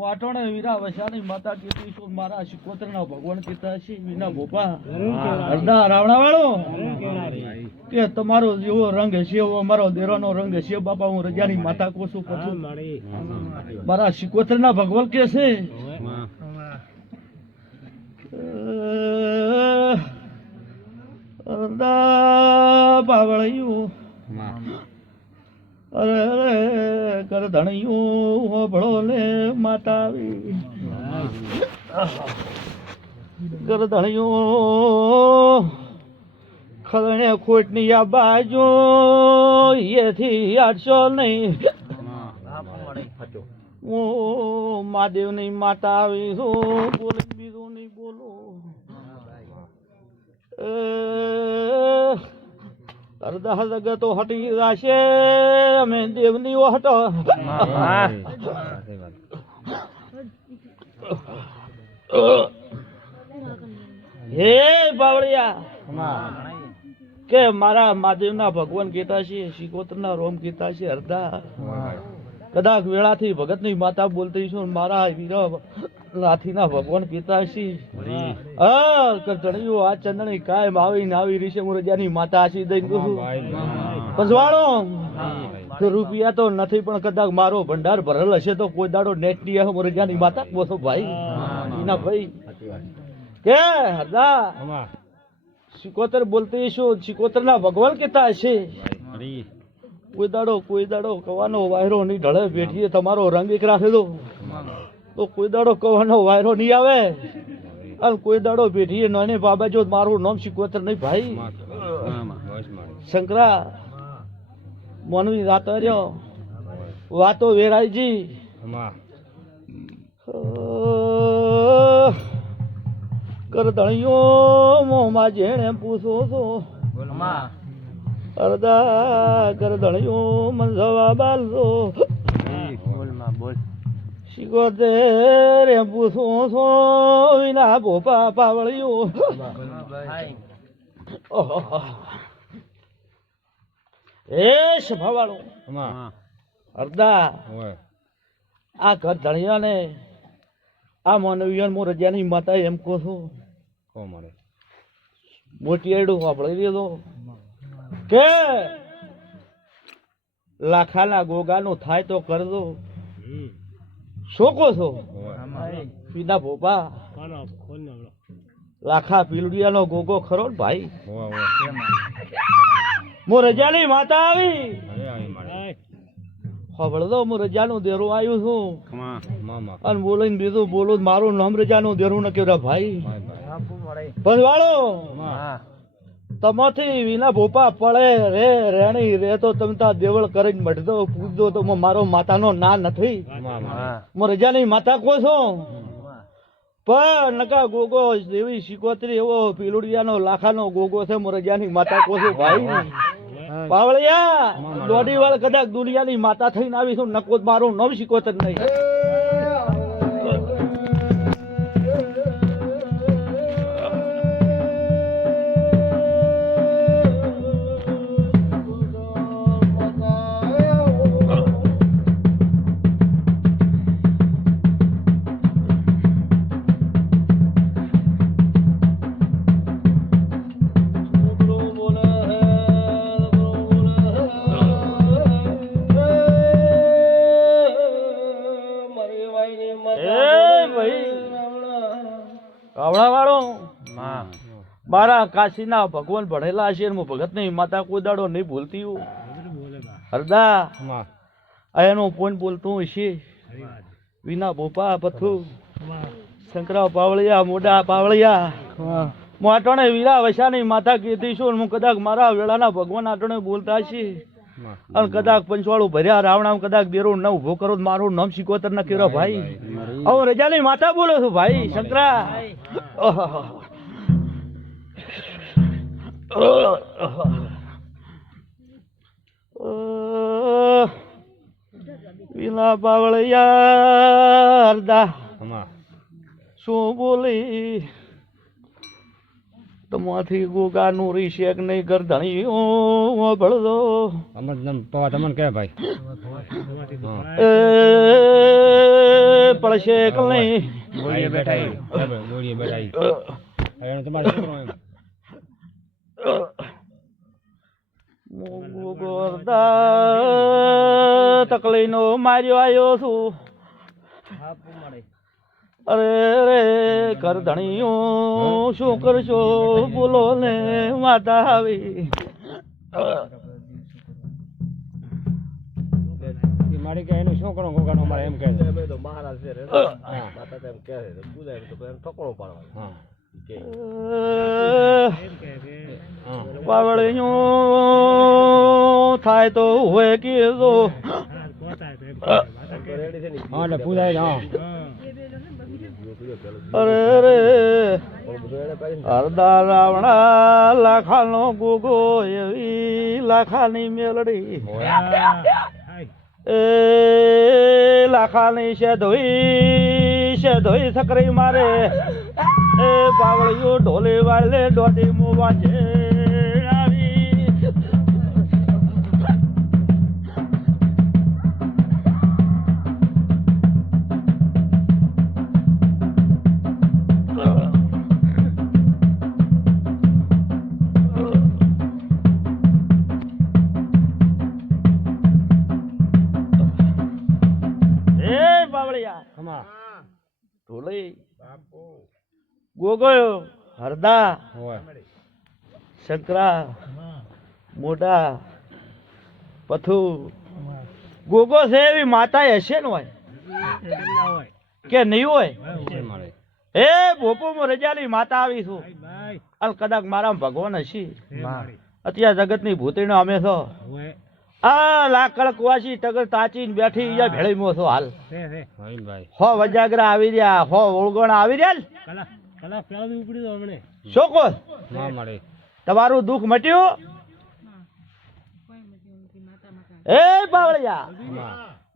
વાટોણે વીરા વસાની માતા કીધી શું મારા શિકોતરના ભગવાન કીધા છે વિના ભોપા અડધા રાવણા વાળો કે તમારો જેવો રંગ છે એવો અમારો દેરોનો રંગ છે બાપા હું રજાની માતા કોશું પછી મારા. શિકોતરના ભગવાન કે છે? અડધા પાવળિયું. અરે અરે કર ધણિયું હોભળો ને માતા આવી કર ધણિયું ખલણે ખોટની આ બાજુ એથી આડશો નહીં. મહાદેવ મહાદેવની માતા આવી બોલે બીજું નહીં બોલું. અડધા જગતો હટી જશે, અમે દેવની હટો હે બાવળિયા, કે મારા મહાદેવના ભગવાન ગીતા છે શિકોતરના રોમ ગીતા છે, અર્ધા. કદાચ વેળાથી ભગતની માતા બોલતી છું, મારા વીરા નાથીના ભગવાન હા કરતણીઓ આ ચંદણી કાયમ આવી ને આવી રીશે મુરજાની માતા આશી દઈ છું. રૂપિયા તો નથી પણ કદાચ મારો ભંડાર ભરેલ હશે તો કોઈ દાડો નેટની હું મુરજાની માતા. બોલો ભાઈ. એના ભાઈ. કે હરદા સિકોતર બોલતી શું સિકોતર ના ભગવાન કેતા હશે? કોઈ દાડો કોઈ દાડો કવાનો વાયરો નહીં ઢળે બેઠીએ તમારો રંગ એક રાખી દો. તો કોઈ દાડો કવાનો વાયરો નહીં આવે. અને કોઈ દાડો બેઠીએ નાની બાબા જો મારું નામ શીખવતર નહીં ભાઈ. શંકરા મોનવી વાત રહ્યો વાતો વેરાયજી. કરદણિયો મોમાં જેણે પૂછો છો. અરદા, કરદણિયો મન જવાબ આલજો શિકોતેર એમ પૂછો છો વિના ભોપા પાવળિયો. એ સભાવાળો અરદા આ ઘર ધણિયાને આ માનવીયન મો રજાની માતા એમ કહો છો. મોટી એડું વાપરી દીધો. કે લાખાના ગોગાનું થાય તો કરજો. શોકો છો? પીના ભોપા. લાખા પીલડિયાનો ગોગો ખરો ને ભાઈ? મો રજાની માતા આવી. ખબરદો હું રજાનું દેરું આવ્યું છું. અને બોલીને બીજું બોલું મારું નામ રજાનું દેરું ન કેવરા ભાઈ. ભજવાળો તમાથી વિના ભોપા પડે, રે, રેણી, રે તો તમે તા દેવળ કરીને મઢતો પૂજદો તો મારો માતાનો ના નથી. મો રજાની માતા કો છો. પણ નકા ગોગો દેવી શિકોત્રી એવો પીલુડિયાનો, લાખાનો ગોગો છે મો રજાની માતા કો છો, ભાઈ. પાવળિયા દોઢી વાળ કદાચ દુનિયાની માતા થઈને આવીશું નકો મારું નવ શિકોતર નહીં. કાશીના ભગવાન ભણેલા છે હું ભગત નહીં માતા કોઈ દાડો નહીં ભૂલતી હું હરદા એનું ફોન બોલતું હશે વિના ભોપા પથ્થુ શંકરા પાવળિયા મોડા પાવળિયા. મોટોને વીરા વસાની માતા કીધી છું હું કદાચ મારા વેળાના ભગવાન આટણે બોલતા છે અને કદાચ પંચવાળું ભર્યા રાવણા કદાચ દેરો ન ઊભો કરો મારું નામ શીખવતર ના કર્યો ભાઈ હવે રજાની માતા બોલો છું ભાઈ શંકરા. ઓહો. પાવળિયા બાવળિયા શું બોલી? તમાથી ગોગાનું રીશેક નહીં ગરધણી ઓ ભળદો. અમર પવા તમને કે ભાઈ. એ પડશે નહીં? ગોળીએ બેઠાઈ ઈ. ગોળીએ બેઠા ઈ. હવે એનો તમારો એમ. ગોરદા તકલીનો માર્યો આવ્યો છું અરે રે કર શું કરશો બોલો ને માતા આવી મારી કે એનું શું કરો ગોગાનો મારે એમ કહે છે. હા. હા. હા. પાવળિયું થાય તો હોય કીધો. અરે રે અરદા રાવણા લાખાનો ગુગો એવી લાખાની મેલડી. એ લાખાની છે ધોઈ છે ધોઈ સકરી મારે. એ પાવળિયું ઢોલી વાલે દોડી મોવા છે. હરદા શંકરા મોટા પથુ ગોગો છે એવી માતા હશે ને હોય? કે નહીં હોય. એ ભોપોમાં રજાની માતા આવી છું. અલ કદાચ મારા ભગવાન હશી. અત્યારે જગતની ભૂતરીનો અમે છો. આ લાકડ કુવાસી ટગર તાચીને બેઠી ભેળી મો છો હાલ. ભાઈ ભાઈ. હો વજાગરા આવી રહ્યા હો ઓળગણ આવી રહ્યા ને શું કહો? ના મળે. તમારું દુઃખ મટ્યું? એ બાવળિયા.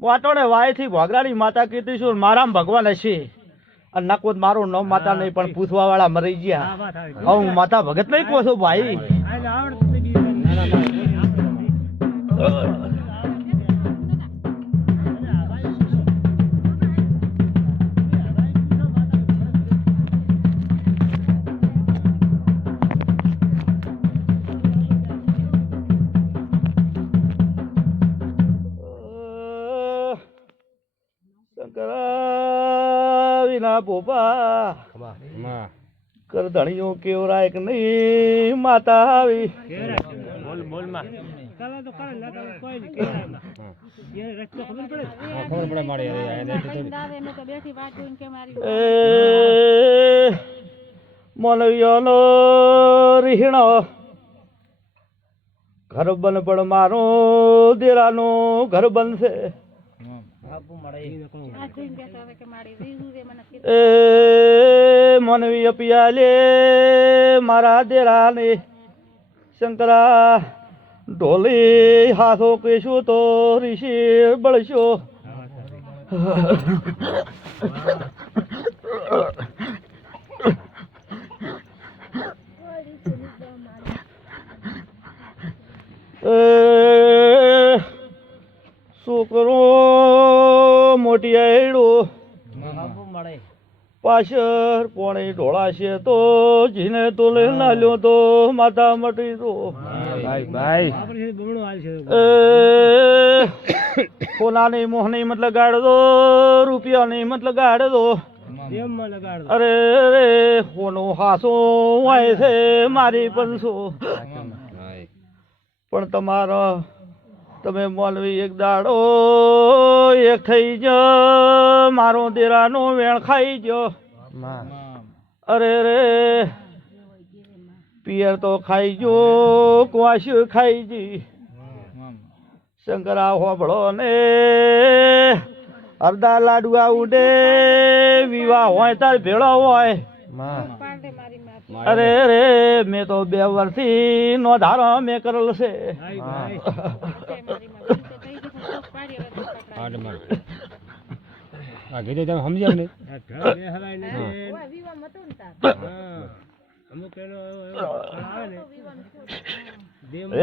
વાટોને વાયથી ભોગરાની માતા કીધી છું મારામ ભગવાન હશે અને નકોત મારું નામ માતા નહીં પણ પૂછવા વાળા મરી ગયા. હું માતા ભગત નહીં કહો છું ભાઈ. પોપા કરધણીઓ કેવરાય? કે નહીં માતા આવી મનવિયોનો રીહણો. ઘર બન પણ મારો દેરાનું ઘર બનશે એ મનવી અપિયાલે મારા દેરાને શંકરા ઢોલી હાથો કેશું તો ઋષિ બળશો. એ છોકરો મોટી આયડું. પાછળ પોણે ઢોળાશે તો જીને તો લે નાલ્યો તો માતા મટી તો. ભાઈ ભાઈ. એ સોનાની મોહની મત લગાડ દો રૂપિયાની મત લગાડ દો અરે રે હોનો હાસો વાય છે મારી પણ ભાઈ. પણ તમારો તમે મોલવી એક દાડો એક થઈ જ મારો દેરાનો વેણ ખાઈ ગયો અરે રે પિયર તો ખાઈ ગયો કુવાશ ખાઈ જી. શંકરા હોભળો ને અડધા લાડુઆ ઉડે વિવાહ હોય તાર ભેળો હોય. અરે રે મેં તો બે વર્ષથી નો ધારો મેં કરેલ છે. હાડ માર. આ કીધું તમે સમજ્યા ને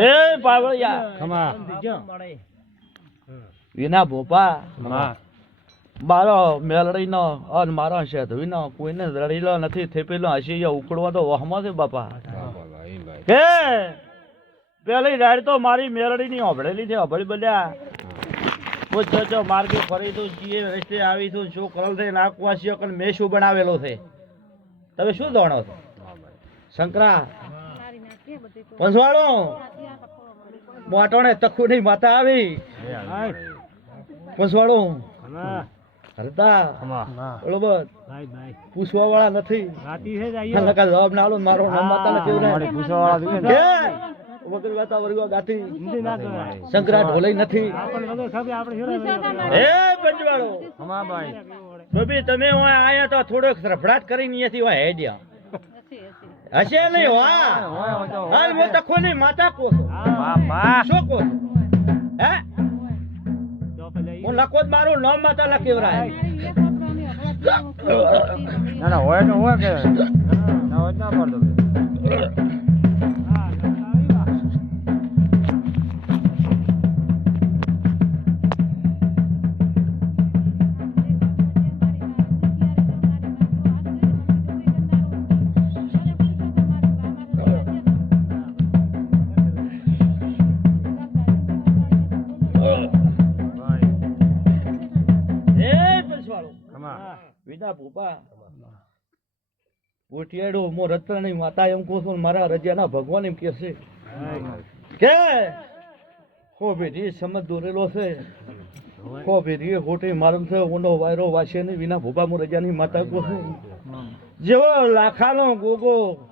એ પાવળિયા ખમા. વિના ભોપા. ખમા મારો મેલડીનો અને મારો શેધવીનો કોઈને રડીલો નથી થેપેલો હસી ઉકળવા તો વહમો છે બાપા. કે પેલી રાડ તો મારી મેલડીની ઓભળેલી છે ઓભળી બલ્યા. હું જો જો માર્ગે ફરી તો જીએ રસ્તે આવી તું શું કરલ છે નાકવાસીઓ કણ મેં શું બનાવેલો છે. તમે શું દોણો છો? શંકરા પંસવાળો મોટોને નહીં માતા આવી. પંસવાળો હરતા બરોબર. પૂછવા વાળા નથી જવાબ ના આલો મારો માતા ને. કે વગર ગાતા વર્ગો ગાતી. શંકરા ઢોલઈ નથી. એ પંચવાળો બબી તમે હું આયા તો થોડોક રફડાટ કરીને અહીંયાથી હોય હેડ્યા હશે નહીં વાહ હાલ હું તખો નહીં માતા કોસો શું હે? હું લખો જ મારું નામ માતા લખેવરાય ના ના હોય તો હોય કે. ના હોય ના પડતો. વિના ભૂપા. મો રત્નની માતા એમ કહું છું મારા રજાના ભગવાન એમ કે છે. કે? હો બેટી સમજ દોરેલો છે. હો બેટી હોટી મારમ છે ઊંડો વાયરો વાસે નહીં વિના ભૂપા મો રજાની માતા કહું છું. જેવો લાખાનો ગોગો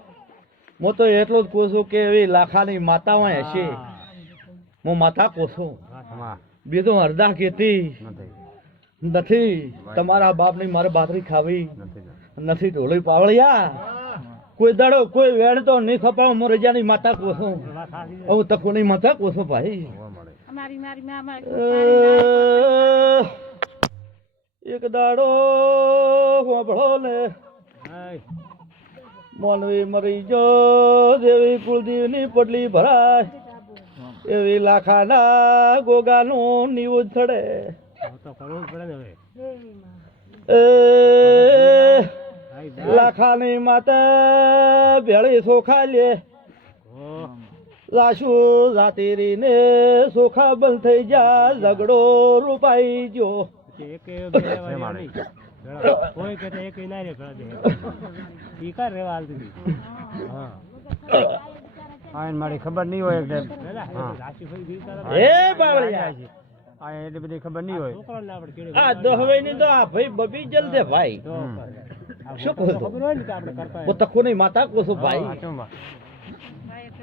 હું તો એટલો જ કહું છું કે એવી લાખાની માતા હોય હશે. હું. માતા કહું છું. બીજું અડધા કેતી નથી. તમારા બાપની મારે બાતરી ખાવી. નથી ઢોલી પાવળિયા. કોઈ દાડો કોઈ વેડ તો નહીં ખપાવ હું રજાની માતા કોસો હું તકોની માતા કોસો ભાઈ. અમારી મારી માં અ, અમારી એક દાડો હોંભળો ને. મોનવી મરી જો દેવી કુળદેવની પડલી ભરાય એવી લાખાના ગોગાનું નીવું થડે એ લાખાની માતા ભેળી સોખા લે લાશુ જાતીરી ને સોખા બંધ થઈ જા ઝઘડો રૂપાઈ જો કોઈ કે એક ના રે ભરા દે કા રેવા હાલતી હા. આ મારી ખબર નહીં હોય એક એ બાવળિયા. આ એટલી બધી ખબર નહીં હોય. આ દહવાઈ ની તો આ ભાઈ બબી જલ છે ભાઈ શું કહો છો? ખબર હોય ને કે આપણે કરતા હું તખો ની માતા કોસો ભાઈ. ભાઈ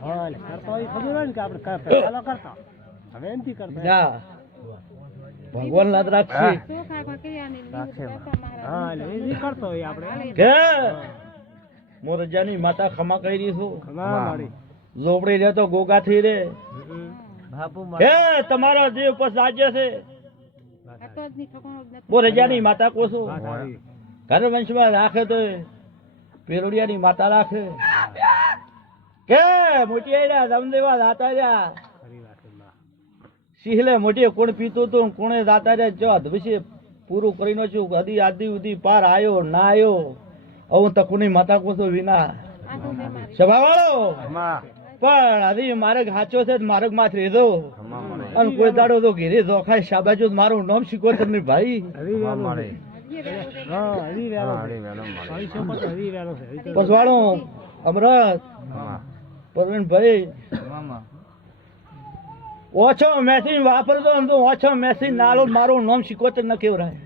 હા કરતા હોય ખબર હોય ને કે આપણે કરતા ચાલો કરતા. હવે એમથી કરતા ના. ભગવાન લાદ રાખશે હા. એ કરતો હોય આપણે. કે મોરજાની માતા ખમા કરી છું ખમા મારી. ઝોપડી રે તો ગોગા થી રે હે તમારો જીવ પર સાજે છે. બો રજાની જ જ માતા કોસો ઘર વંશમાં રાખે તો પેરોડિયાની માતા રાખે. કે મોટી આયડા રામદેવા દાતા રહ્યા સિંહલે મોટી કોણ પીતો તો કોણે દાતા રહ્યા જો વિશે પૂરું કરીને છું. અધી આદિ ઉદી પાર આયો ના આયો. હું તકુની માતા કોસો વિના. આ મારી પણ હજી માર્ગ સાચો છે માર્ગમાં રેજો. અને કોઈ દાડો તો ઘેરે જોખાય શાબાજો તો મારું નામ શીખોતર તમને ભાઈ. પસવાળો અમરત પ્રવીણભાઈ ઓછો મેસેજ વાપરતો તો ઓછો મેસેજ નાલો મારું નામ શીખોતર ન કેવરાય.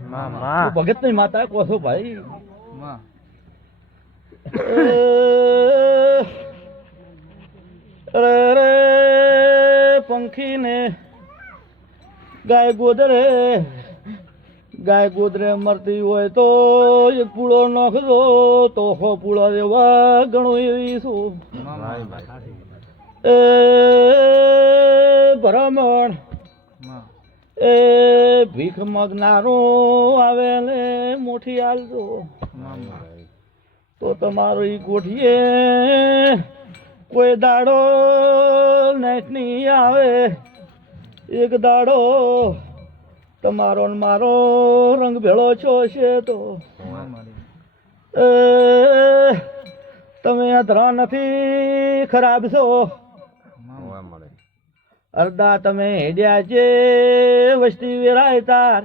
ભગતની માતા કોસો ભાઈ. અરે રે પંખીને ગાય ગોદરે ગાય ગોદરે મરતી હોય તો એક પૂળો નાખજો તો હો પૂળા દેવા ઘણું એવી શું? એ બ્રાહ્મણ એ ભીખ મગનારો આવે ને મોઠી આલજો. તો તમારો ગોઠીએ કોઈ દાડો નેટ નહીં આવે, એક દાડો તમારો મારો રંગ ભેળો છો છે તો. તમે અધરા નથી ખરાબ છો. અરદા તમે હેડ્યા છે વસ્તી વેરાય તાર.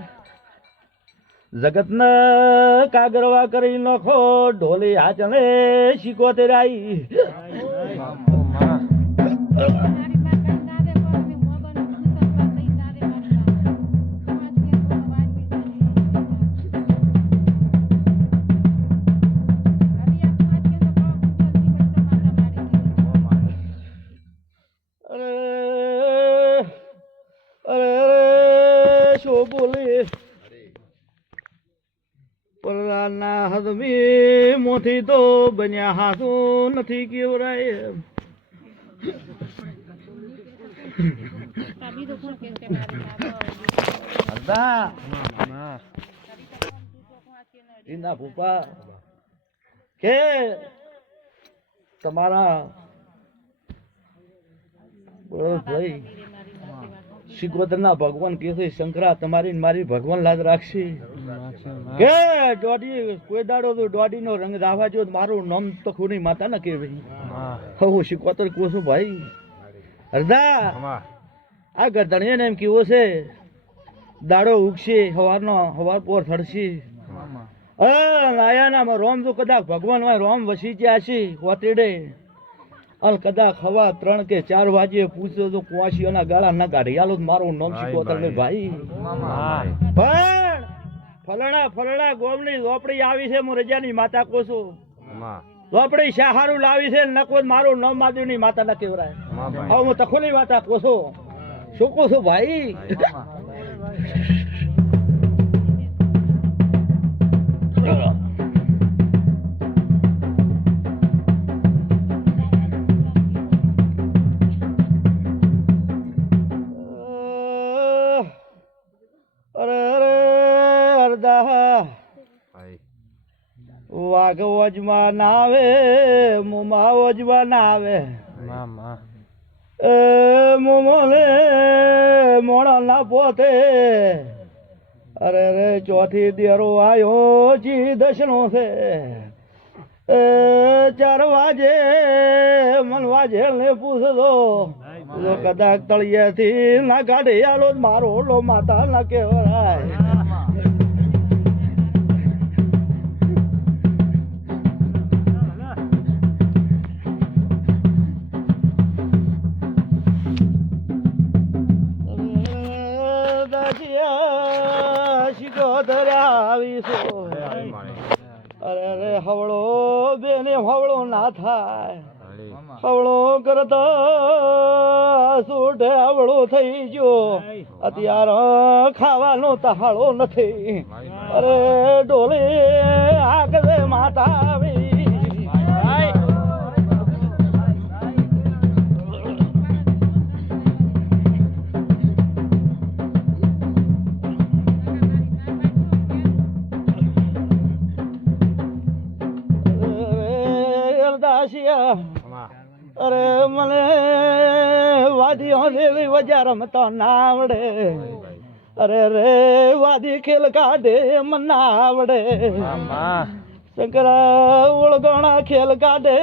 જગત ને કાગરવા કરી નખો, ઢોલી હાચને શીખો તેરાઈ. બોલી? પરરાના હદમી મોથી તો બન્યા હાથો નથી કેવરાય બીજું કોણ કે છે મારે અરદા એના ભૂપા. કે તમારા ભાઈ ભગવાન કે છે શંકરા તમારી મારી ભગવાન લાજ રાખશે. કે દોડી કોઈ દાડો તો દોડી નો રંગ દાવા જો મારું નામ તો ખૂની માતા ના કે ભાઈ હું શિકોતર કહું છું ભાઈ. હરદા આ ગરદણીએ ને એમ કેવો છે દાડો ઉગશે હવારનો હવાર પોર થડશે. લાયાનામાં રોમ તો કદાચ ભગવાન હોય રોમ વસી ગયા છે હોતેડે. અલ કદાચ હવા ત્રણ કે ચાર વાગે પૂછ્યો તો કુવાસીઓના ગાળા ના કાઢી હાલો મારું નામ શીખો તમે ભાઈ. પણ ફલણા ફલણા ગોમની ઝોપડી આવી છે હું રજાની માતા કહું છું. ઝોપડી શાહારું લાવી છે નકો મારું નામ માધવની માતા ના કેવરાય હવે હું તખોલી માતા કહું છું. શું કહું છું ભાઈ અરે અરે અરદા. વાઘ વજમાં ના આવે મુમા વજમાં ના આવે મોમો. ને મોણા ના પોતે. અરે રે ચોથી દેરો આયો જી દશનો છે. એ ચાર વાજે મન વાજે ને પૂછતો કદાચ તળિયેથી ના કાઢે આલો મારો લો માતા ના કેવરાય હવળો બેને હવળો ના થાય. હવળો કરતા સૂટે હવળો થઈ ગયો. અત્યારે ખાવાનો તહાળો નથી. અરે ડોલે આગળ માતા આવી વજા રમતો ના આવડે અરે રે વાદી ખેલ કાઢે મને ના આવડે શંકરા ઓળગણા ખેલ કાઢે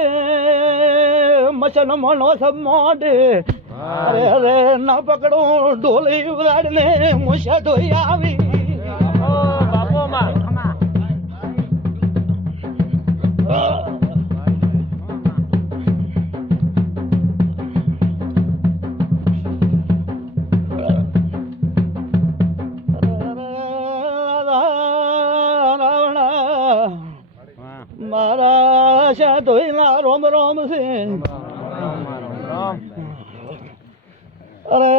મસન મનો સબ મોઢે. અરે અરે ના પકડો ઢોલી ઉડાડને મુસા ધોઈ આવી. બાપો માં. રોમ રોમ છે અરે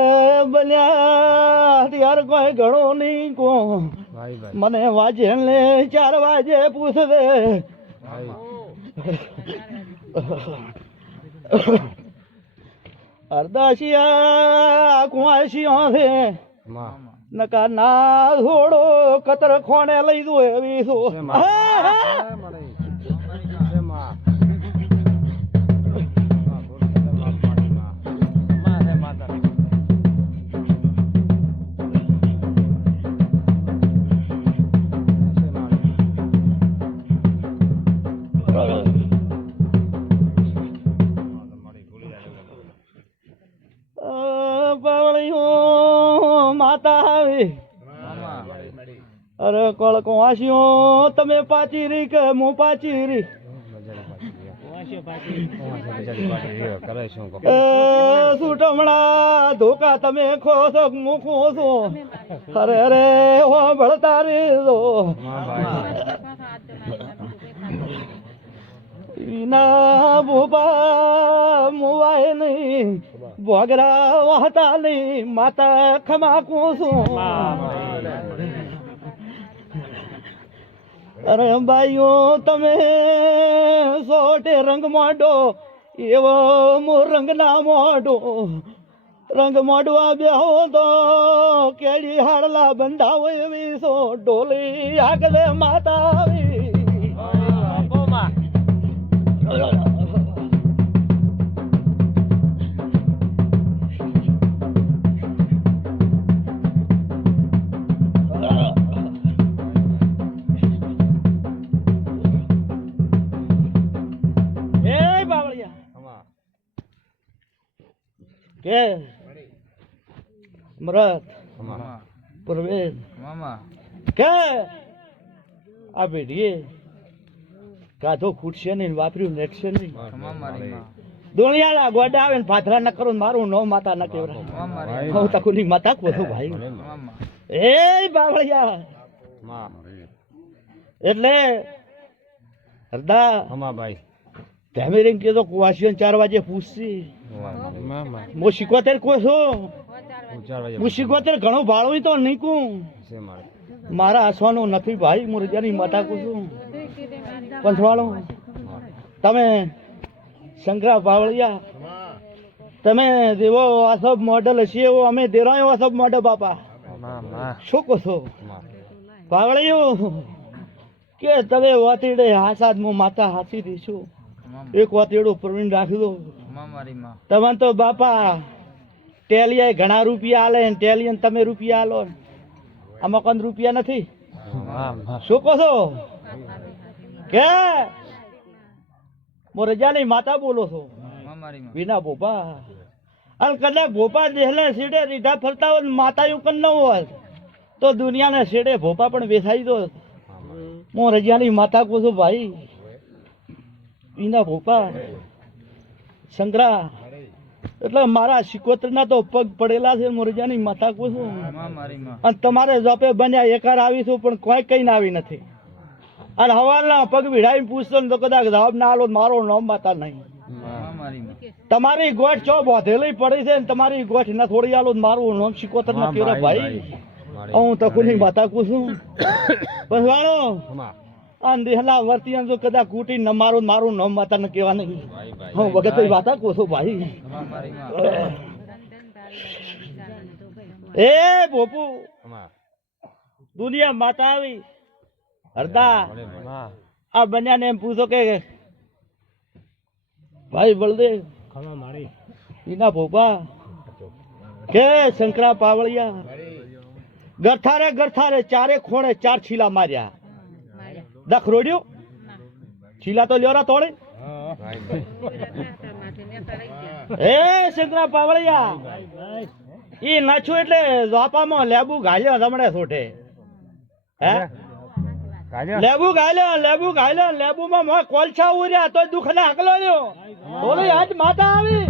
બન્યા ત્યાર કોઈ ઘણો નહીં કો મને વાજે ને ચાર વાજે પૂછવે અરદાશિયા કુંવાશીઓ છે. નકા ના થોડો કતર ખોણે લઈ દો એવી અરે કળકો આસ્યો તમે પાચી રી કે હું રી પાછી પાછી? એ સુટમણા ધોકા તમે ખો છો હું ખો છું અરે અરે ભળતા રે હા, ભાઈ. વિના ભૂપા મુવાય નહીં બોગરા વાહતા નહીં માતા ખમા કુસું અરે ભાઈઓ તમે, સોટે રંગ મોડો એવો મો રંગ ના મોડો રંગ મોડવા બેહો તો કેડી હાડલા બંધાવો એવી સો ડોલી આગળ માતા આવી કે મરત આમાં. મામા કે? આ બેડીએ કાધો ખૂટશે નહીં ને વાપર્યું નેટશે નહીં. દોણિયાળા ગોડા આવે ને પાથરા ન કરો મારું નવ માતા ન કેવરા. હું તકુની માતા કોથો ભાઈ. એ બાવળિયા. એટલે હરદા. હમા ભાઈ. ધેમે કે તો કુવાસીઓ ચાર વાગે પૂછશી. હું સિકોતેર કોઈ છું? હું સિકોતેર ઘણું ભાડું તો નહીં કું મારા હસવાનું નથી ભાઈ, હું રજાની માતા કું છું પંથવાળો, તમે શંકરા ભાવળિયા, તમે દેવો વાસબ મોડલ હશે એવો અમે દેરાયો વાસબ મોડલ બાપા. શું કહો છો? ભાવળિયું, કે તમે વાતીડે હાસાદ હું માતા હાસી દઈશું એક વાતીડું પ્રવીણ રાખી દો. તમે તો બાપા ટેલિયા ઘણા રૂપિયા આલે ને ટેલિયન તમે રૂપિયા આલો આમાં કોણ રૂપિયા નથી? શું કહો છો? કે? મો રજા નહીં માતા બોલો છો. વિના ભોપા અને કદાચ ભોપા દેહલે સીડે રીઢા ફરતા હોય માતા એવું કન ન હોય તો દુનિયાને સીડે ભોપા પણ બેસાઈ દો. હું. રજાની માતા કહું છું ભાઈ. વિના ભોપા શંકરા એટલે મારા શિકોતરના તો પગ પડેલા છે મોરજાની માતા કહું છું અને તમારે જોપે બન્યા એકાર આવીશું પણ કોઈ કઈ ના આવી નથી. અને હવાના પગ વિઢાઈ પૂછતો ને તો કદાચ જવાબ ના આલો મારો નામ માતા નહીં. તમારી ગોઠ ચો બોધેલી પડી છે ને તમારી ગોઠ ના થોડી આલો મારું નામ શિકોતર ના કેરો ભાઈ. હું તકુની માતા કહું છું બસ વાળો. આ દેહલા વર્તી જો કદાચ કૂટી ન મારું ને મારું ન માતા ને કહેવા નહીં. ભાઈ, ભાઈ. હું વગત વાતા કોસો ભાઈ. એ ભોપુ. દુનિયા માતા આવી. હરદા. આ બન્યા ને એમ પૂછો કે ભાઈ બળદેવ. ઈના ભોપા કે શંકરા પાવળિયા? ગરથારે ગરથારે ચારે ખોણે ચાર છીલા માર્યા. દખ રોડ્યું? છીલા તો લ્યોરા તોડે. ભાઈ, ભાઈ. એ સિદ્ધરા પાવળિયા ઈ નાખ્યું એટલે ઝાપામાં લેબુ ગાલ્યો જમણે સોટે હે? કાઢ્યો? લેબુ ગાલ્યો લેબુ ગાલ્યો લેબુમાં મોં કોલછા ઉર્યા તો દુખ ના હકલો લ્યો બોલી આજ માતા આવી.